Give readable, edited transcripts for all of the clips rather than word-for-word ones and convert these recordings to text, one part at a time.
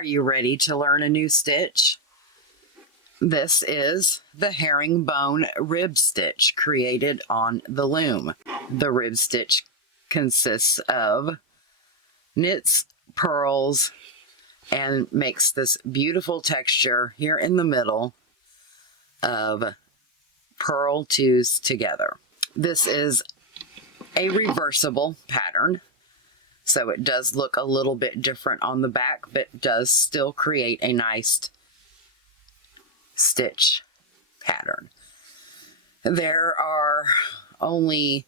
Are you ready to learn a new stitch? This is the Herringbone Rib Stitch created on the Loom. The rib stitch consists of knits, purls, and makes this beautiful texture here in the middle of purl twos together. This is a reversible pattern, so it does look a little bit different on the back, but does still create a nice stitch pattern. There are only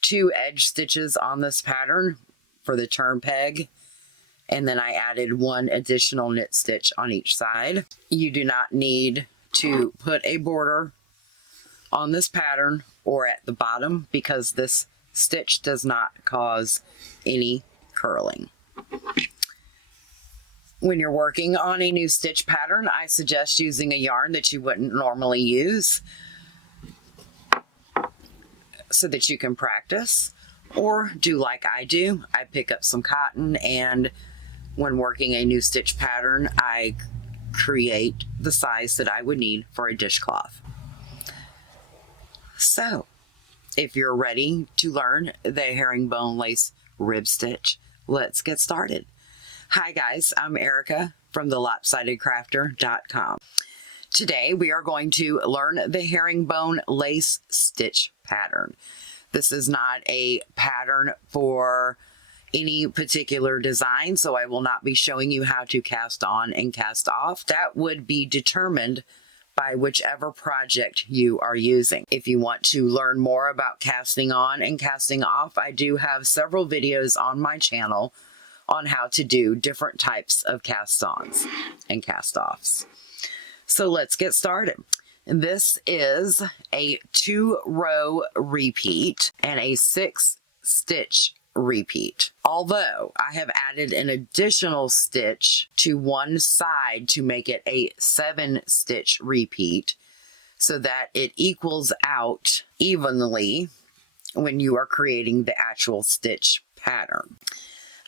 2 edge stitches on this pattern for the turn peg, and then I added 1 additional knit stitch on each side. You do not need to put a border on this pattern or at the bottom because this stitch does not cause any curling. When you're working on a new stitch pattern, I suggest using a yarn that you wouldn't normally use so that you can practice, or do like I do. I pick up some cotton, and when working a new stitch pattern, I create the size that I would need for a dishcloth. So, if you're ready to learn the Herringbone Lace Rib Stitch, let's get started. Hi guys, I'm Erica from the Lopsidedcrafter.com. Today we are going to learn the Herringbone Lace Stitch pattern. This is not a pattern for any particular design, so I will not be showing you how to cast on and cast off. That would be determined by whichever project you are using. If you want to learn more about casting on and casting off, I do have several videos on my channel on how to do different types of cast-ons and cast-offs. So let's get started. This is a 2-row repeat and a 6-stitch repeat. Although I have added an additional stitch to one side to make it a 7-stitch repeat so that it equals out evenly when you are creating the actual stitch pattern.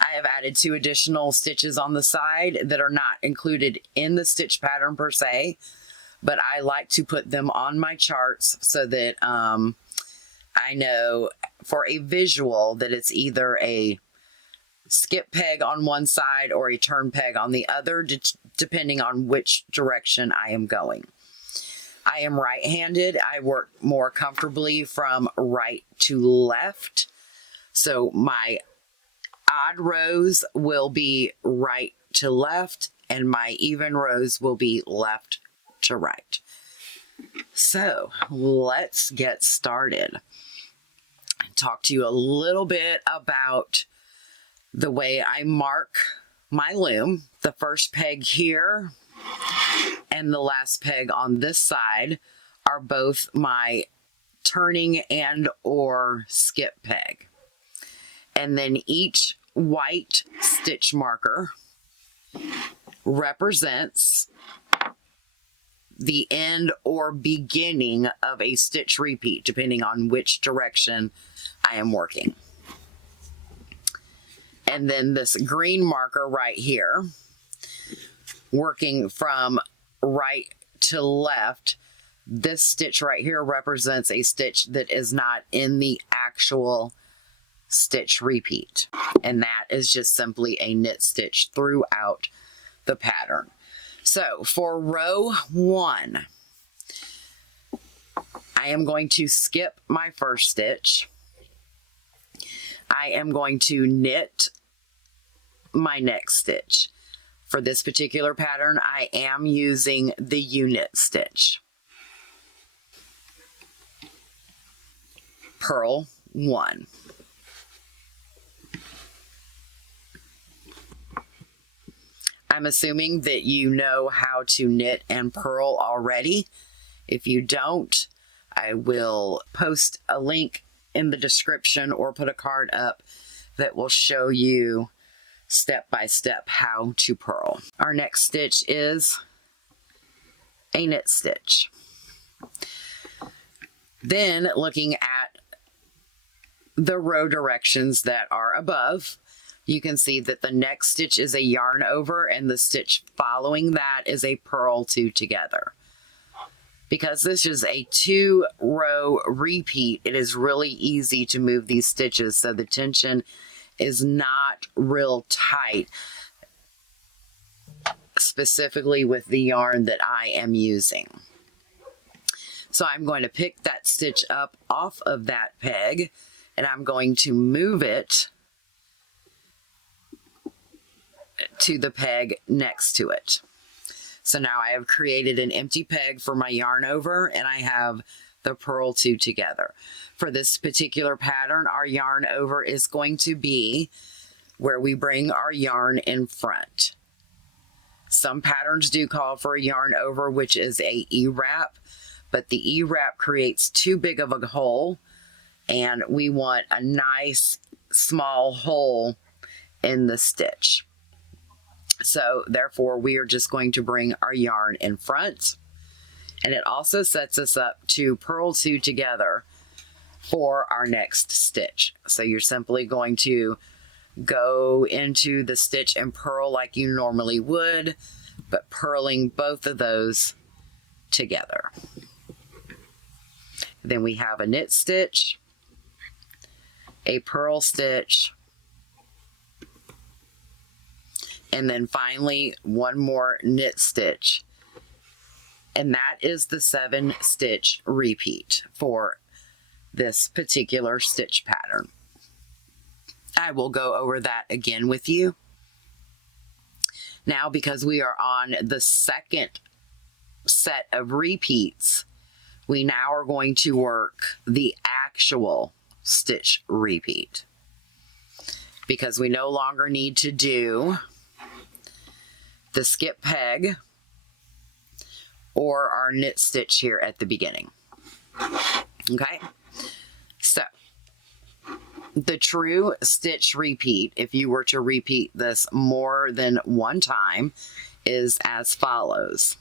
I have added 2 additional stitches on the side that are not included in the stitch pattern per se, but I like to put them on my charts so that I know for a visual that it's either a skip peg on one side or a turn peg on the other, depending on which direction I am going. I am right-handed. I work more comfortably from right to left, so my odd rows will be right to left and my even rows will be left to right. So let's get started. Talk to you a little bit about the way I mark my loom. The first peg here and the last peg on this side are both my turning and or skip peg. And then each white stitch marker represents the end or beginning of a stitch repeat, depending on which direction I am working. And then this green marker right here, working from right to left, this stitch right here represents a stitch that is not in the actual stitch repeat, and that is just simply a knit stitch throughout the pattern. So for row 1, I am going to skip my first stitch. I am going to knit my next stitch. For this particular pattern, I am using the U-knit stitch. Purl 1. I'm assuming that you know how to knit and purl already. If you don't, I will post a link in the description or put a card up that will show you step by step how to purl. Our next stitch is a knit stitch. Then looking at the row directions that are above, you can see that the next stitch is a yarn over and the stitch following that is a purl two together. Because this is a 2-row repeat, it is really easy to move these stitches so the tension is not real tight, specifically with the yarn that I am using. So I'm going to pick that stitch up off of that peg and I'm going to move it to the peg next to it. So now I have created an empty peg for my yarn over and I have the purl two together. For this particular pattern, our yarn over is going to be where we bring our yarn in front. Some patterns do call for a yarn over, which is a E-wrap, but the E-wrap creates too big of a hole and we want a nice small hole in the stitch. So therefore we are just going to bring our yarn in front, and it also sets us up to purl two together for our next stitch. So you're simply going to go into the stitch and purl like you normally would, but purling both of those together. Then we have a knit stitch, a purl stitch, and then finally one more knit stitch. And that is the 7-stitch repeat for this particular stitch pattern. I will go over that again with you. Now, because we are on the second set of repeats, we now are going to work the actual stitch repeat, because we no longer need to do the skip peg or our knit stitch here at the beginning. Okay, so the true stitch repeat, if you were to repeat this more than one time, is as follows: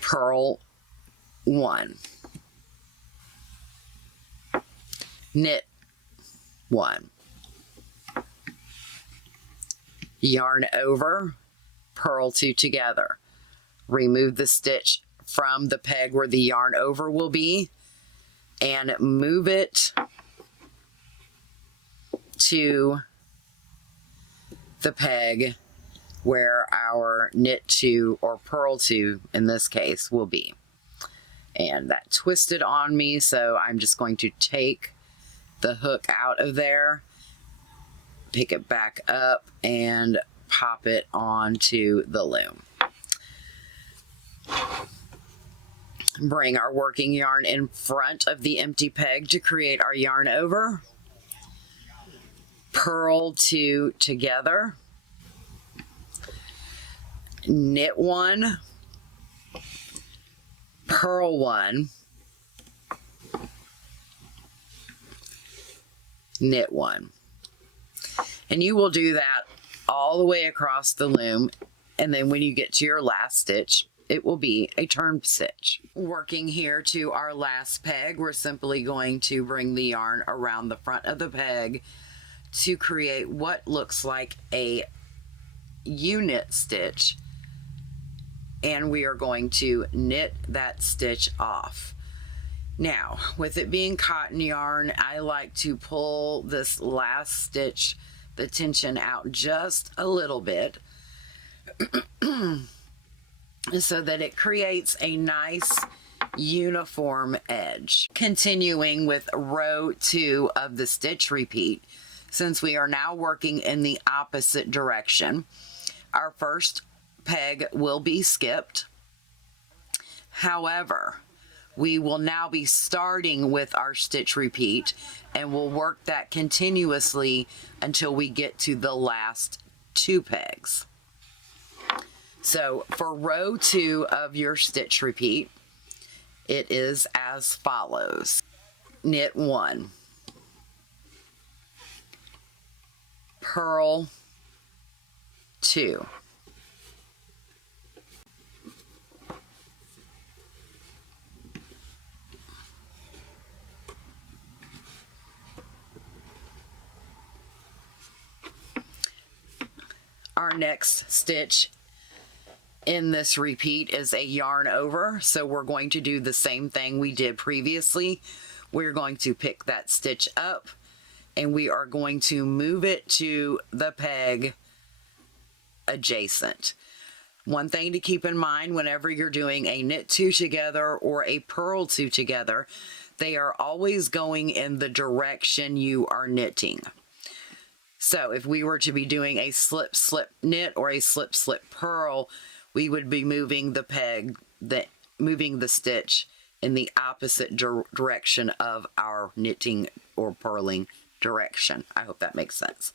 purl 1, knit 1, yarn over, purl 2 together, remove the stitch from the peg where the yarn over will be and move it to the peg where our knit 2 or purl 2 in this case will be. And that twisted on me, so I'm just going to take the hook out of there, pick it back up, and pop it onto the loom. Bring our working yarn in front of the empty peg to create our yarn over. Purl 2 together. Knit 1. Purl 1. Knit 1. And you will do that all the way across the loom, and then when you get to your last stitch, it will be a turn stitch. Working here to our last peg, we're simply going to bring the yarn around the front of the peg to create what looks like a U-knit stitch, and we are going to knit that stitch off. Now, with it being cotton yarn, I like to pull this last stitch, the tension out just a little bit so that it creates a nice uniform edge. Continuing with row 2 of the stitch repeat, since we are now working in the opposite direction, our first peg will be skipped. However, we will now be starting with our stitch repeat, and we'll work that continuously until we get to the last 2 pegs. So for row 2 of your stitch repeat, it is as follows: knit 1, purl 2, Our next stitch in this repeat is a yarn over, so we're going to do the same thing we did previously. We're going to pick that stitch up and we are going to move it to the peg adjacent. One thing to keep in mind whenever you're doing a knit two together or a purl two together, they are always going in the direction you are knitting. So if we were to be doing a slip slip knit or a slip slip purl, we would be moving the peg, moving the stitch in the opposite direction of our knitting or purling direction. I hope that makes sense.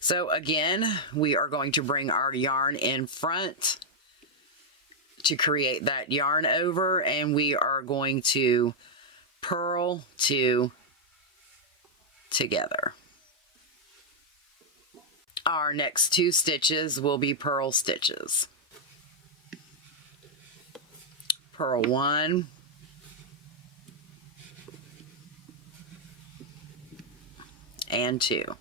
So again, we are going to bring our yarn in front to create that yarn over, and we are going to purl two together. Our next two stitches will be purl stitches. Purl one, and two.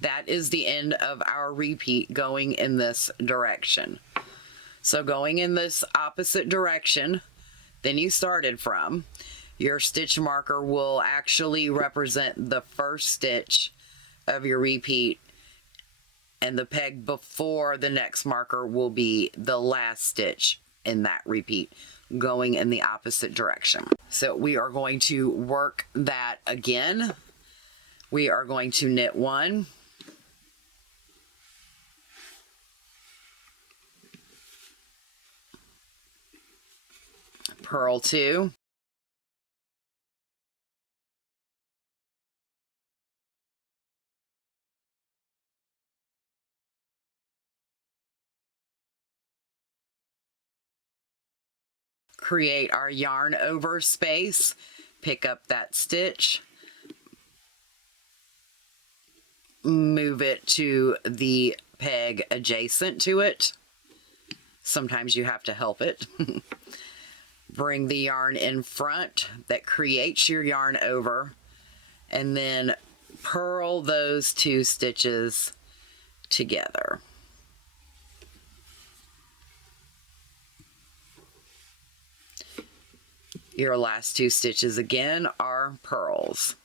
That is the end of our repeat going in this direction. So going in this opposite direction than you started from, your stitch marker will actually represent the first stitch of your repeat, and the peg before the next marker will be the last stitch in that repeat, going in the opposite direction. So we are going to work that again. We are going to knit one, purl two, create our yarn over space, pick up that stitch, move it to the peg adjacent to it. Sometimes you have to help it. Bring the yarn in front that creates your yarn over, and then purl those two stitches together. Your last two stitches again are purls.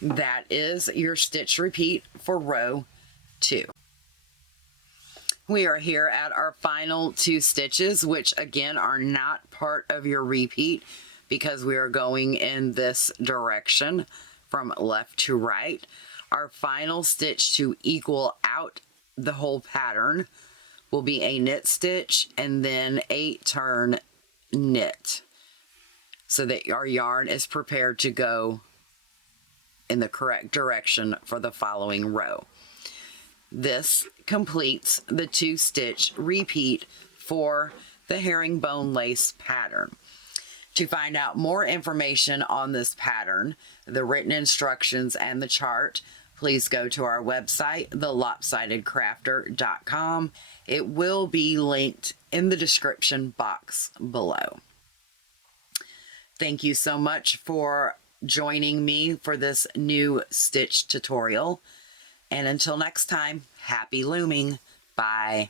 That is your stitch repeat for row 2. We are here at our final 2 stitches, which again are not part of your repeat because we are going in this direction from left to right. Our final stitch to equal out the whole pattern will be a knit stitch and then a turn knit, so that our yarn is prepared to go in the correct direction for the following row. This completes the 2-stitch repeat for the herringbone lace pattern. To find out more information on this pattern, the written instructions, and the chart, please go to our website, thelopsidedcrafter.com. It will be linked in the description box below. Thank you so much for joining me for this new stitch tutorial. And until next time, happy looming. Bye.